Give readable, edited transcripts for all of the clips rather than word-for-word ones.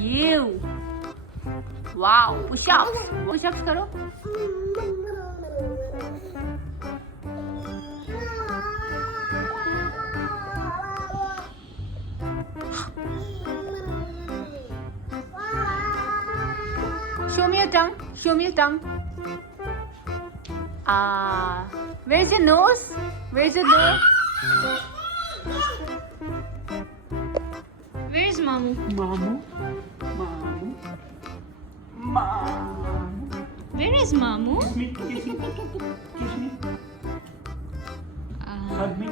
You. Wow. Push-ups. Push-ups करो. Show me your tongue. Show me your tongue. Where's your nose? Where's your nose? Where's Mamu? Mamu. Mamu. Mamu. Where is Mamu? Kiss me. Kiss me. Kiss me. Hug me.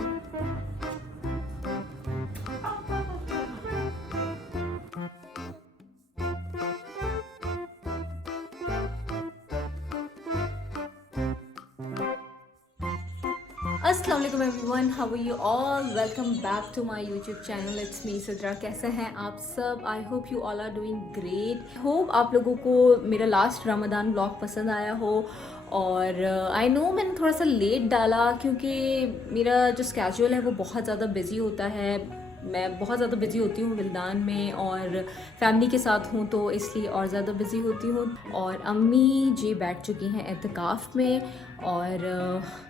अस्सलाम वालेकुम everyone, how are you all? Welcome back to my YouTube channel. It's me Sadra. कैसे हैं आप सब? I hope you all are doing great. Hope आप लोगों को मेरा लास्ट रमज़ान व्लॉग पसंद आया हो। और आई नो मैंने थोड़ा सा लेट डाला क्योंकि मेरा जो स्केड्यूल है वो बहुत ज़्यादा बिजी होता है। मैं बहुत ज़्यादा बिजी होती हूँ विल्दान में और फैमिली के साथ हूँ तो इसलिए और ज़्यादा बिजी होती हूँ। और अम्मी जी बैठ चुकी हैं एतकाफ़ में और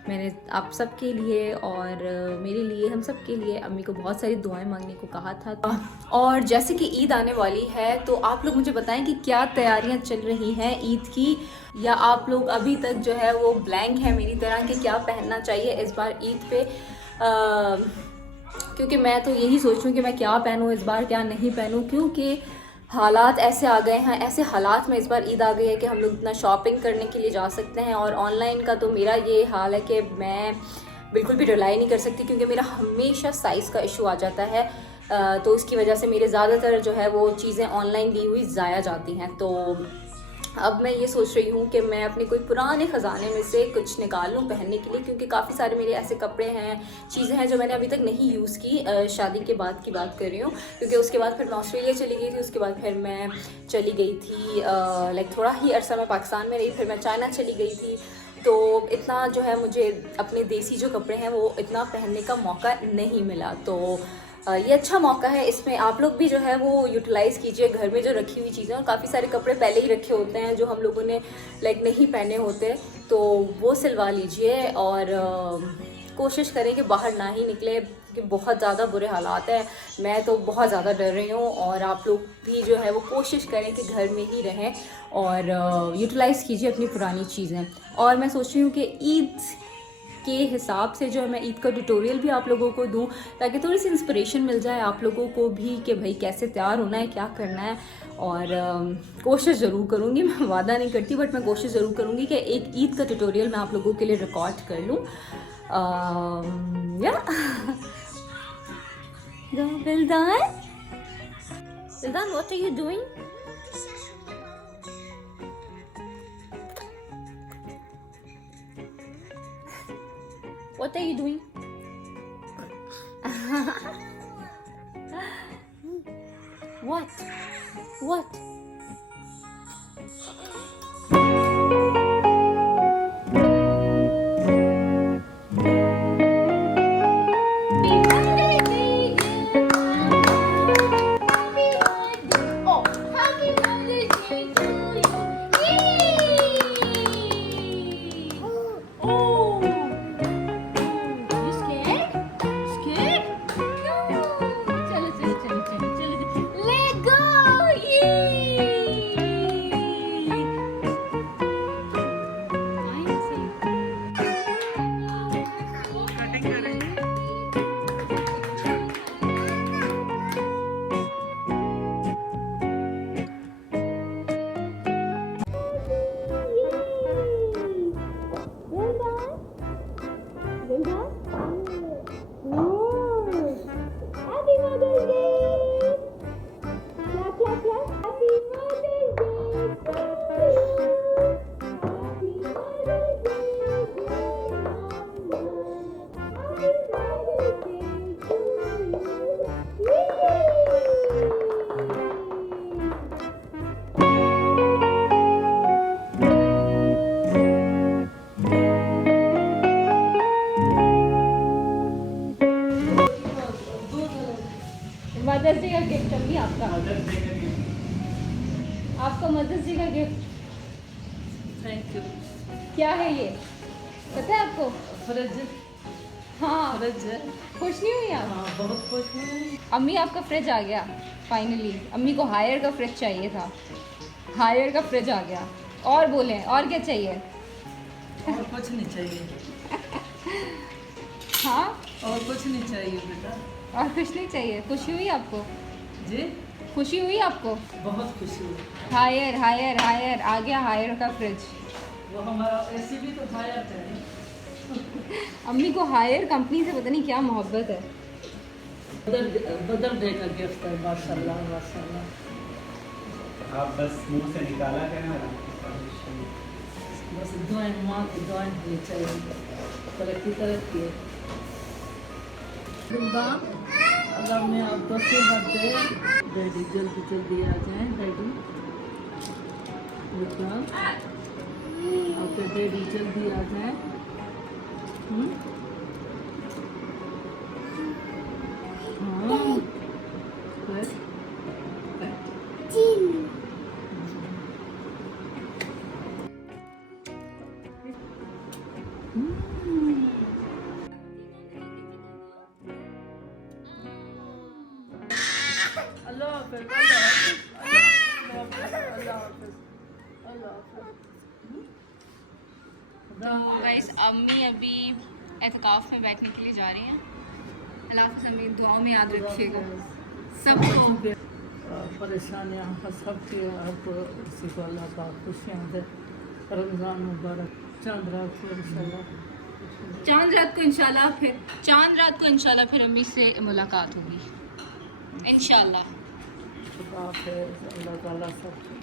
मैंने आप सब के लिए और मेरे लिए, हम सब के लिए अम्मी को बहुत सारी दुआएं मांगने को कहा था। और जैसे कि ईद आने वाली है तो आप लोग मुझे बताएं कि क्या तैयारियां चल रही हैं ईद की, या आप लोग अभी तक जो है वो ब्लैंक है मेरी तरह कि क्या पहनना चाहिए इस बार ईद पे। क्योंकि मैं तो यही सोच रही हूँ कि मैं क्या पहनूँ इस बार, क्या नहीं पहनूँ, क्योंकि हालात ऐसे आ गए हैं। ऐसे हालात में इस बार ईद आ गई है कि हम लोग इतना शॉपिंग करने के लिए जा सकते हैं और ऑनलाइन का तो मेरा ये हाल है कि मैं बिल्कुल भी रिलाई नहीं कर सकती क्योंकि मेरा हमेशा साइज़ का इशू आ जाता है। तो इसकी वजह से मेरे ज़्यादातर जो है वो चीज़ें ऑनलाइन दी हुई ज़ाया जाती हैं। तो अब मैं ये सोच रही हूँ कि मैं अपने कोई पुराने ख़जाने में से कुछ निकाल लूँ पहनने के लिए, क्योंकि काफ़ी सारे मेरे ऐसे कपड़े हैं, चीज़ें हैं जो मैंने अभी तक नहीं यूज़ की। शादी के बाद की बात कर रही हूँ क्योंकि उसके बाद फिर मैं ऑस्ट्रेलिया चली गई थी, उसके बाद फिर मैं चली गई थी लाइक थोड़ा ही अरसा मैं पाकिस्तान में रही, फिर मैं चाइना चली गई थी। तो इतना जो है मुझे अपने देसी जो कपड़े हैं वो इतना पहनने का मौका नहीं मिला। तो ये अच्छा मौका है, इसमें आप लोग भी जो है वो यूटिलाइज़ कीजिए घर में जो रखी हुई चीज़ें। और काफ़ी सारे कपड़े पहले ही रखे होते हैं जो हम लोगों ने लाइक नहीं पहने होते, तो वो सिलवा लीजिए और कोशिश करें कि बाहर ना ही निकले क्योंकि बहुत ज़्यादा बुरे हालात हैं। मैं तो बहुत ज़्यादा डर रही हूँ और आप लोग भी जो है वो कोशिश करें कि घर में ही रहें और यूटिलाइज़ कीजिए अपनी पुरानी चीज़ें। और मैं सोच रही हूँ कि ईद के हिसाब से जो है मैं ईद का ट्यूटोरियल भी आप लोगों को दूं ताकि थोड़ी सी इंस्पिरेशन मिल जाए आप लोगों को भी कि भाई कैसे तैयार होना है, क्या करना है। और कोशिश ज़रूर करूँगी, मैं वादा नहीं करती बट मैं कोशिश ज़रूर करूँगी कि एक ईद का ट्यूटोरियल मैं आप लोगों के लिए रिकॉर्ड कर लूँ। या विल्दान, what are you doing? What are you doing? What? What? Mother's day का गिफ्ट अभी आपका। मदर्स डे का गिफ्ट आपका मदर्स डे का गिफ्ट थैंक यू। क्या है ये, पता है आपको? फ्रिज। हाँ, फ्रिज है। खुश नहीं हुई आप? हाँ, बहुत खुश हूँ। अम्मी आपका फ्रिज आ गया फाइनली। अम्मी को हायर का फ्रिज चाहिए था, हायर का फ्रिज आ गया। और बोलें, और क्या चाहिए? और कुछ नहीं चाहिए। हाँ, और कुछ नहीं चाहिए बेटा। और कुछ नहीं चाहिए। खुशी हुई आपको? जी, खुशी हुई आपको? बहुत खुशी हुई। हायर हायर हायर आ गया, हायर का फ्रिज। वो हमारा एसी भी तो हायर है। अम्मी को हायर कंपनी से पता नहीं क्या मोहब्बत है। बदल देगा गिफ्ट है। माशाल्लाह माशाल्लाह। आप बस मुंह से निकाला करें ना। बस दुआएं, माँ की दुआएं होनी चाहिए। तरक्की तरक्की है। अगर मैं आपको सेहत दे, डैडी जल्दी जल्दी आ जाए। डैडी आपके डैडी जल्दी आ जाए। हाँ, बस। अल्लाह हाफ़िज़, अल्लाह हाफ़िज़, अल्लाह हाफ़िज़, अल्लाह हाफ़िज़। गाइस, अम्मी अभी एतकाफ़ में बैठने के लिए जा रही हैं। अल्लाह हाफ़िज़ अम्मी, दुआओं में याद रखिएगा सबको। परेशानियाँ सबके आपको, इसी को अल्लाह पाक खुशियाँ दे। रमज़ान मुबारक। चांद रात को इंशाल्लाह, चांद रात को इंशाल्लाह फिर अम्मी से मुलाकात होगी इंशाल्लाह। खुदा हाफ़िज़। अल्लाह ताला सबको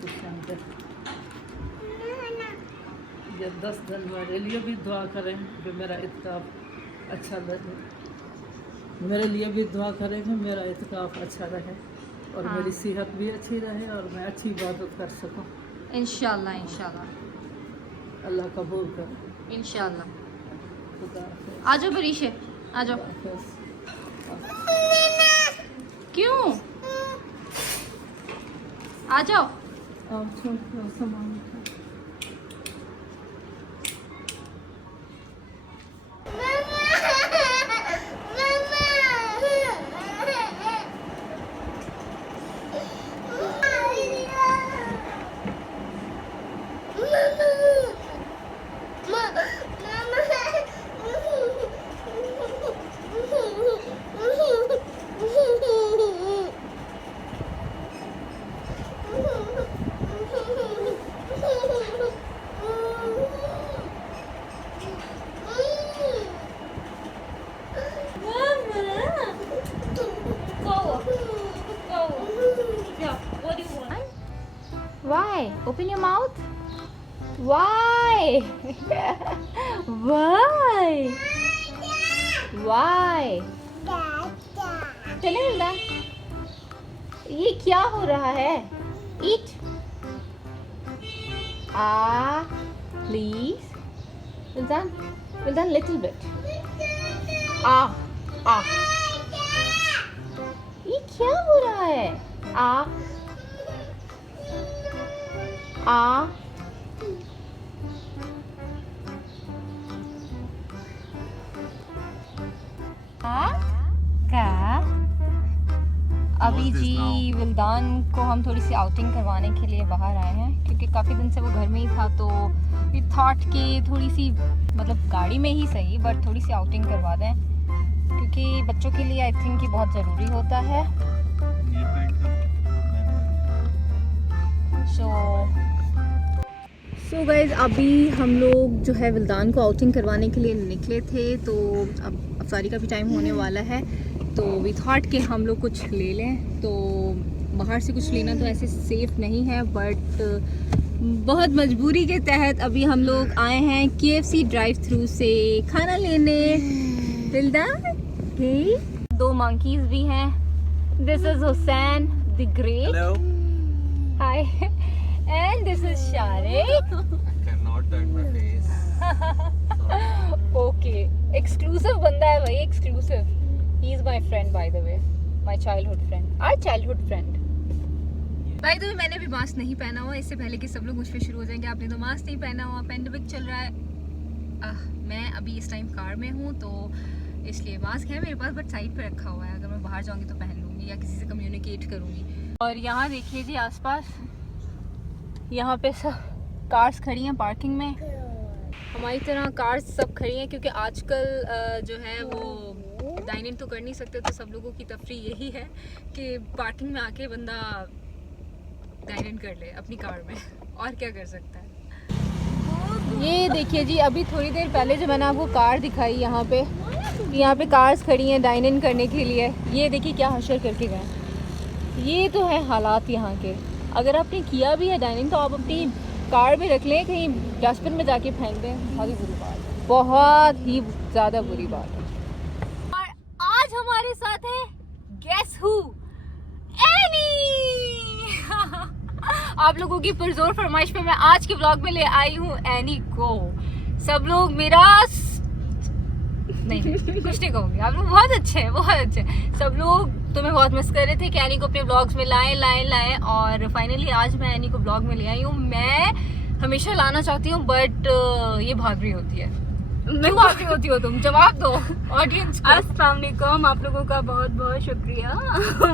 खुशियाँ दे। ये 10 दिन मेरे लिए भी दुआ करें कि मेरा इत्काफ अच्छा लगे। मेरे लिए भी दुआ करें कि मेरा इत्काफ अच्छा रहे और हाँ। मेरी सेहत भी अच्छी रहे और मैं अच्छी इबादत कर सकूं। इंशाल्लाह इंशाल्लाह अल्लाह कबूल करे। इंशाल्लाह। खुदा हाफ़िज़। आ जाओ बरीशे, आ जाओ। हाफ़िज़। क्यों? आ जाओ। आप थोड़ा सामान उठाओ। Why? Open your mouth. Why? Why? Why? चले मिलना। ये क्या हो रहा है? Eat. Please. Well done, little bit. ये क्या हो रहा है? अभी जी विल्दान को हम थोड़ी सी आउटिंग करवाने के लिए बाहर आए हैं, क्योंकि काफ़ी दिन से वो घर में ही था, तो वी थॉट कि थोड़ी सी मतलब गाड़ी में ही सही बट थोड़ी सी आउटिंग करवा दें, क्योंकि बच्चों के लिए आई थिंक ये बहुत ज़रूरी होता है। सो गाइज़, अभी हम लोग जो है विल्दान को आउटिंग करवाने के लिए निकले थे, तो अब अफ्तारी का भी टाइम होने वाला है, तो वी थॉट कि हम लोग कुछ ले लें। तो बाहर से कुछ लेना तो ऐसे सेफ़ नहीं है, बट बहुत मजबूरी के तहत अभी हम लोग आए हैं KFC ड्राइव थ्रू से खाना लेने। विल्दान के 2 मंकीज़ भी हैं। This is Hussain the great. Hello. Hi. And this is Sharik. I cannot turn my face. Okay. Exclusive बंदा है भाई, exclusive. He is my friend, by the way. My childhood friend. Our childhood friend. भाई तो मैंने भी mask नहीं पहना हुआ, इससे पहले कि सब लोग मुझ पे शुरू हो जाएंगे आपने तो मास्क नहीं पहना हुआ, पेंडेमिक चल रहा है। मैं अभी इस टाइम कार में हूँ तो इसलिए मास्क है मेरे पास, बट साइड पे रखा हुआ है, अगर मैं बाहर जाऊँगी तो पहन लूँगी या किसी से कम्युनिकेट करूँगी। और यहाँ देखिए जी आसपास, यहाँ पे सब कार्स खड़ी हैं पार्किंग में, हमारी तरह कार्स सब खड़ी हैं क्योंकि आजकल जो है वो डाइन इन तो कर नहीं सकते, तो सब लोगों की तफरीह यही है कि पार्किंग में आके बंदा डाइन इन कर ले अपनी कार में, और क्या कर सकता है। ये देखिए जी, अभी थोड़ी देर पहले जो मैंने आपको कार दिखाई, यहाँ पे कार्स खड़ी हैं डाइन इन करने के लिए। ये देखिए क्या हशर करके गए। ये तो है हालात यहाँ के। अगर आपने किया भी है डाइन इन तो आप अपनी कार में रख लें, कहीं डस्टबिन में जाके फेंक दें। बहुत ही बुरी बात है, बहुत ही ज़्यादा बुरी बात है। और आज हमारे साथ है गेस हू, एनी। आप लोगों की पुरजोर फरमाइश पे मैं आज के व्लॉग में ले आई हूँ एनी को। सब लोग मेरा नहीं कुछ नहीं कहूँगी, आप लोग बहुत अच्छे हैं, बहुत अच्छे। सब लोग तुम्हें बहुत मिस कर रहे थे कि एनी को अपने व्लॉग्स में लाएं और फाइनली आज मैं एनी को व्लॉग में ले आई हूँ। मैं हमेशा लाना चाहती हूँ बट ये भाग रही होती है। क्यों भाग रही होती हो तुम? जवाब दो ऑडियंस को। अस्सलाम वालेकुम, आप लोगों का बहुत बहुत शुक्रिया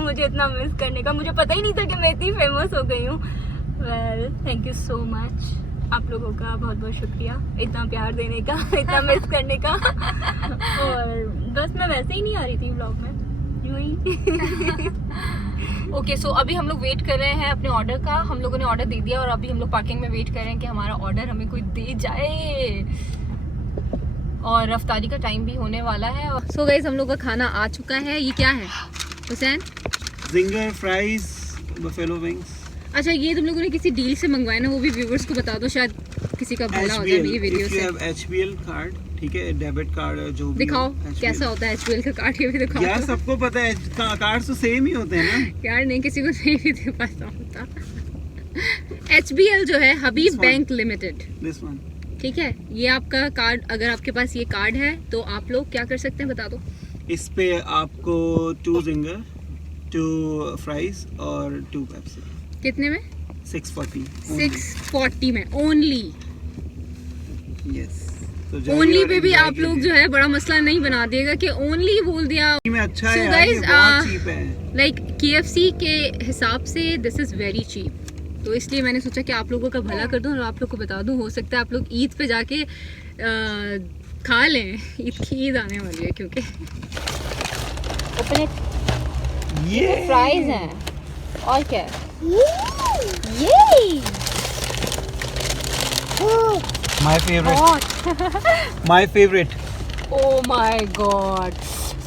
मुझे इतना मिस करने का। मुझे पता ही नहीं था कि मैं इतनी फेमस हो गई हूँ। Well thank you so much, आप लोगों का बहुत बहुत शुक्रिया इतना प्यार देने का, इतना मिस करने का। और बस मैं वैसे ही नहीं आ रही थी व्लॉग में, यूं ही। ओके सो अभी हम लोग वेट कर रहे हैं अपने ऑर्डर का। हम लोगों ने ऑर्डर दे दिया और अभी हम लोग पार्किंग में वेट कर रहे हैं कि हमारा ऑर्डर हमें कोई दे जाए। और रफ्तारी का टाइम भी होने वाला है। सो गाइस हम लोग का खाना आ चुका है। ये क्या है Hussain? Ginger fries, buffalo wings. अच्छा ये तुम लोगों ने किसी डील से मंगवाया ना, वो भी व्यूअर्स को बता दो, शायद किसी का भला हो जाए मेरी वीडियो से। HBL कार्ड, ठीक है, डेबिट कार्ड जो भी दिखाओ HBL। कैसा होता है HBL का कार्ड, ये भी दिखाओ। यार सबको पता है कार्ड तो सेम ही होते हैं ना यार नहीं, किसी को नहीं भी पता होता। HBL जो है हबीब बैंक लिमिटेड, दिस वन, ठीक है। ये आपका कार्ड, अगर आपके पास ये कार्ड है तो आप लोग क्या कर सकते हैं बता दो। इस पे आपको 2 जिंगर, 2 फ्राइज और 2 पेप्सी। कितने में? 640 640 में ओनली। यस, ओनली पे भी आप लोग जो है बड़ा मसला नहीं बना दिएगा कि ओनली बोल दिया। में अच्छा So है guys, यार, ये बहुत चीप है। लाइक KFC के हिसाब से दिस इज वेरी चीप, तो इसलिए मैंने सोचा कि आप लोगों का भला कर दूं और आप लोग को बता दूं। हो सकता है आप लोग ईद पे जाके खा लें, ईद आने वाली है क्योंकि अपने ये फ्राइज हैं और क्या है ये my favourite, my favourite. Oh my god,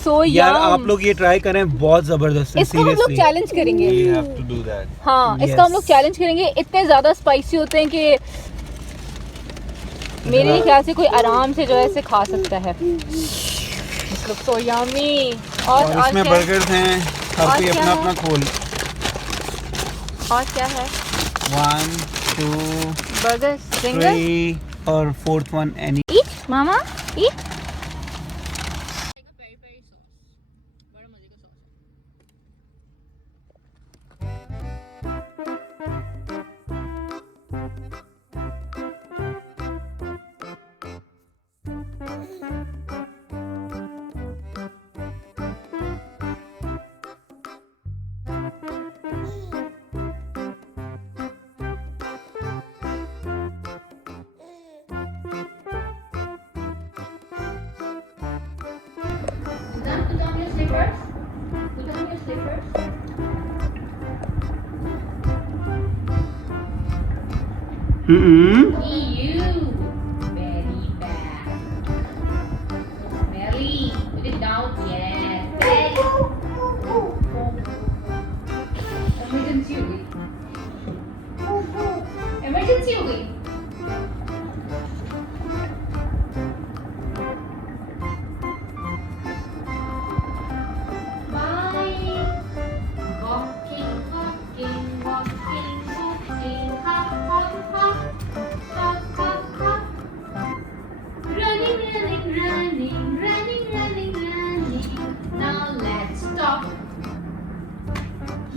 so यार आप लोग ये ट्राई करें, बहुत जबरदस्त है। इसको हम लोग सीरियसली चैलेंज करेंगे। you have to do that। हाँ Yes। इसका हम लोग चैलेंज करेंगे। इतने ज्यादा स्पाइसी होते हैं कि मेरे ख्याल से कोई आराम से जो है इसे खा सकता है। मतलब सो यम्मी। और इसमें बर्गर्स हैं, हर और कोई क्या अपना है? अपना खोल। और क्या है? 1 2 बर्गर, फिंगर, 3 और 4th one any. Eat mama eat. Put on your slippers. Put on your slippers. You very bad. Smelly. Put it down. Yes. Very. Emergency हो गई. Emergency हो गई.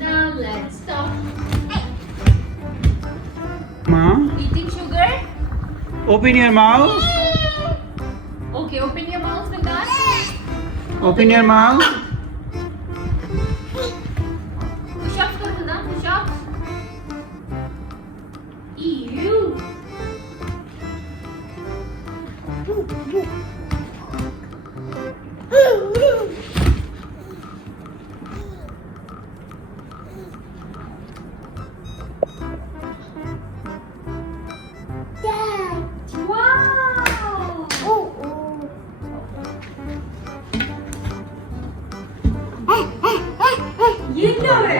Now let's stop. Open your mouth. Okay, open your mouth with that. Open your mouth. Push-ups करो ना, push-ups. Ew. ये क्या है?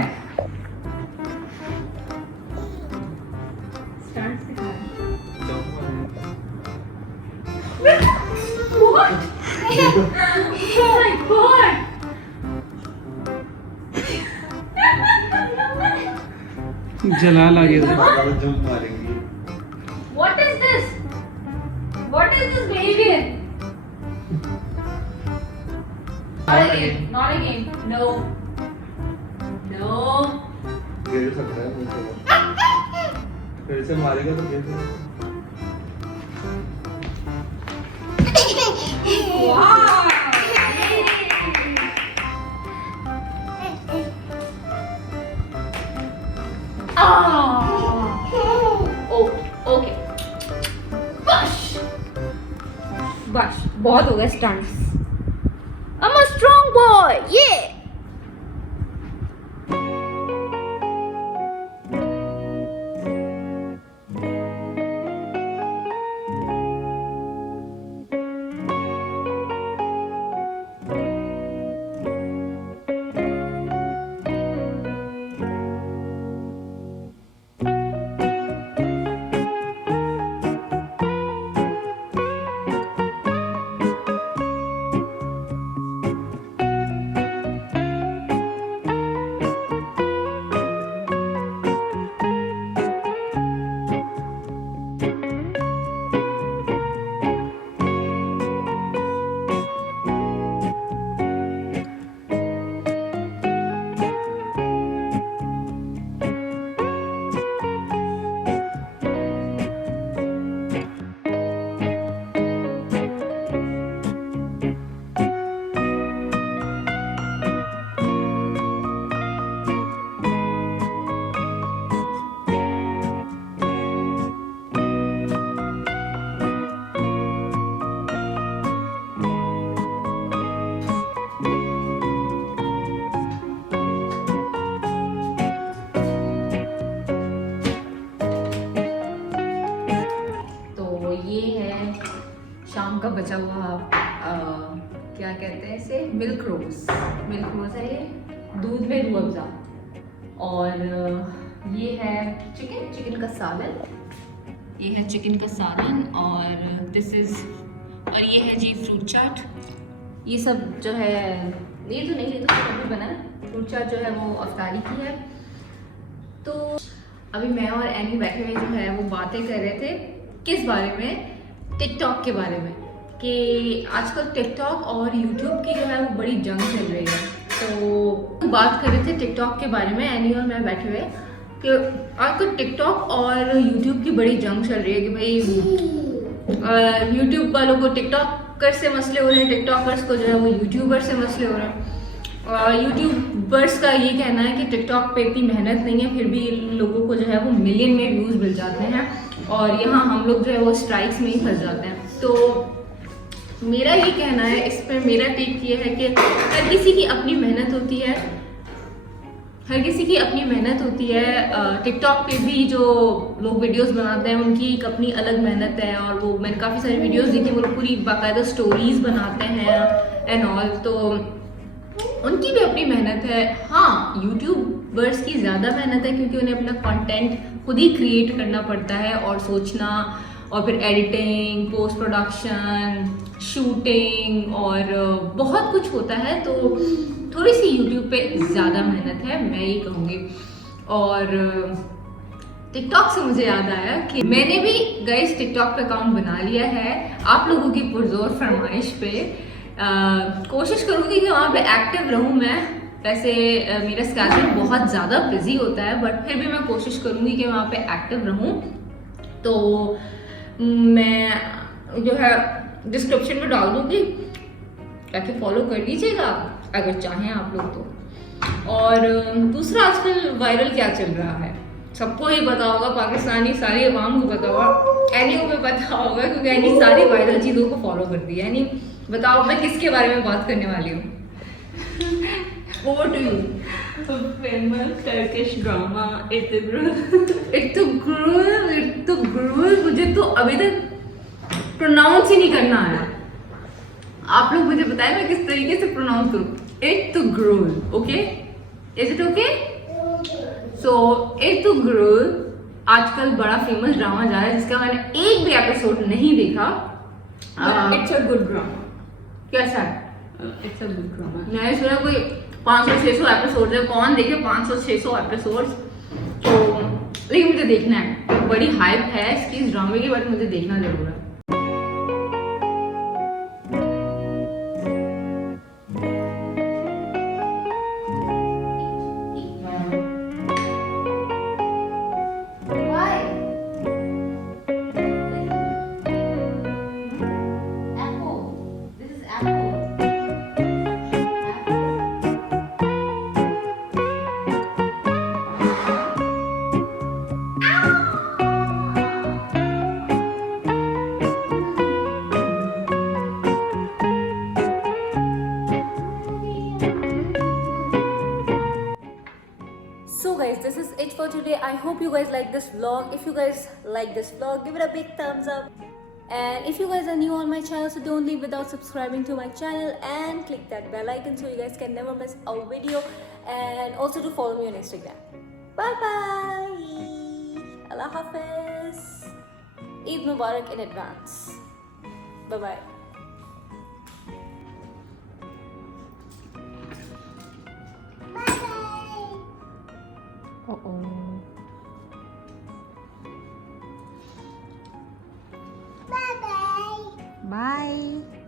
Start से क्या है? What? Oh my god! जलाल आ गया था। What is this? What is this behavior? Not again. Not again. No. No. गिर सकता है मुझे। फिर से मारेगा तो गिर जाएगा। Wow. Oh, okay. बस बहुत हो गया stunts. I'm a strong boy, yeah. शाम का बचा हुआ क्या कहते हैं इसे, मिल्क रोज़ है ये, दूध में रूह अफ़ज़ा। और ये है चिकन का सालन, ये है चिकन का सालन, और दिस इज़, और ये है जी फ्रूट चाट। ये सब जो है, ये तो नहीं, ये तो कभी बना है। फ्रूट चाट जो है वो अफ्तारी की है। तो अभी मैं और एनी बैठे हुए जो है वो बातें कर रहे थे किस बारे में, टिकटॉक के बारे में, कि आजकल टिकटॉक और यूट्यूब की जो है वो बड़ी जंग चल रही है। तो बात कर रहे थे टिकटॉक के बारे में, एनी और मैं बैठे हुए, कि आजकल टिकटॉक और यूट्यूब की बड़ी जंग चल रही है कि भाई यूट्यूब वालों को टिकटॉकर से मसले हो रहे हैं, टिकटॉकर्स को जो है वो यूट्यूबर से मसले हो रहे हैं। यूट्यूबर्स का ये कहना है कि टिकटॉक पे इतनी मेहनत नहीं है, फिर भी लोगों को जो है वो मिलियन में व्यूज़ मिल जाते हैं, और यहाँ हम लोग जो है वो स्ट्राइक्स में ही फंस जाते हैं। तो मेरा ये कहना है, इस पर मेरा टेक ये है कि हर किसी की अपनी मेहनत होती है, हर किसी की अपनी मेहनत होती है। टिकटॉक पे भी जो लोग वीडियोस बनाते हैं उनकी एक अपनी अलग मेहनत है, और वो मैंने काफ़ी सारी वीडियोस देखी, वो पूरी बाकायदा स्टोरीज बनाते हैं एंड ऑल, तो उनकी भी अपनी मेहनत है। हाँ, यूट्यूबर्स की ज़्यादा मेहनत है क्योंकि उन्हें अपना कंटेंट खुद ही क्रिएट करना पड़ता है, और सोचना, और फिर एडिटिंग, पोस्ट प्रोडक्शन, शूटिंग, और बहुत कुछ होता है। तो थोड़ी सी यूट्यूब पे ज़्यादा मेहनत है, मैं ये कहूँगी। और टिकटॉक से मुझे याद आया कि मैंने भी गाइस टिकटॉक पे अकाउंट बना लिया है, आप लोगों की पुरजोर फरमाइश पे। कोशिश करूँगी कि वहाँ पे एक्टिव रहूँ मैं। वैसे मेरा स्केड्यूल बहुत ज़्यादा बिजी होता है, बट फिर भी मैं कोशिश करूँगी कि वहाँ पे एक्टिव रहूँ। तो मैं जो है डिस्क्रिप्शन में डाल दूंगी, ताकि फॉलो कर लीजिएगा अगर चाहें आप लोग तो। और दूसरा, आजकल वायरल क्या चल रहा है सबको ही पता होगा, पाकिस्तानी सारी अवाम को पता होगा, एनी को भी पता होगा, क्योंकि एनी सारी वायरल चीज़ों को फॉलो करती है। एनी बताओ मैं किसके बारे में बात करने वाली हूँ? Over to you. Famous Turkish drama Ertugrul. Ertugrul मुझे तो अभी तक प्रोनाउंस ही नहीं करना आया। आप लोग मुझे बताएं मैं किस तरीके से प्रोनाउंस करूँ। Ertugrul, okay? Is it okay? So Ertugrul आजकल बड़ा फेमस ड्रामा जा रहा है, जिसका मैंने एक भी एपिसोड नहीं देखा। It's a good drama. कैसा है? It's a good drama. मैंने सुना कोई 500-600 एपिसोड है, कौन देखे 500-600 एपिसोड? तो लेकिन मुझे देखना है, बड़ी हाइप है इसकी इस ड्रामे की, बट मुझे देखना जरूर है। So guys, this is it for today. I hope you guys like this vlog. If you guys like this vlog, give it a big thumbs up. And if you guys are new on my channel, so don't leave without subscribing to my channel and click that bell icon so you guys can never miss a video. And also to follow me on Instagram. Bye bye. Allah Hafiz. Eid Mubarak in advance. Bye bye. Bye.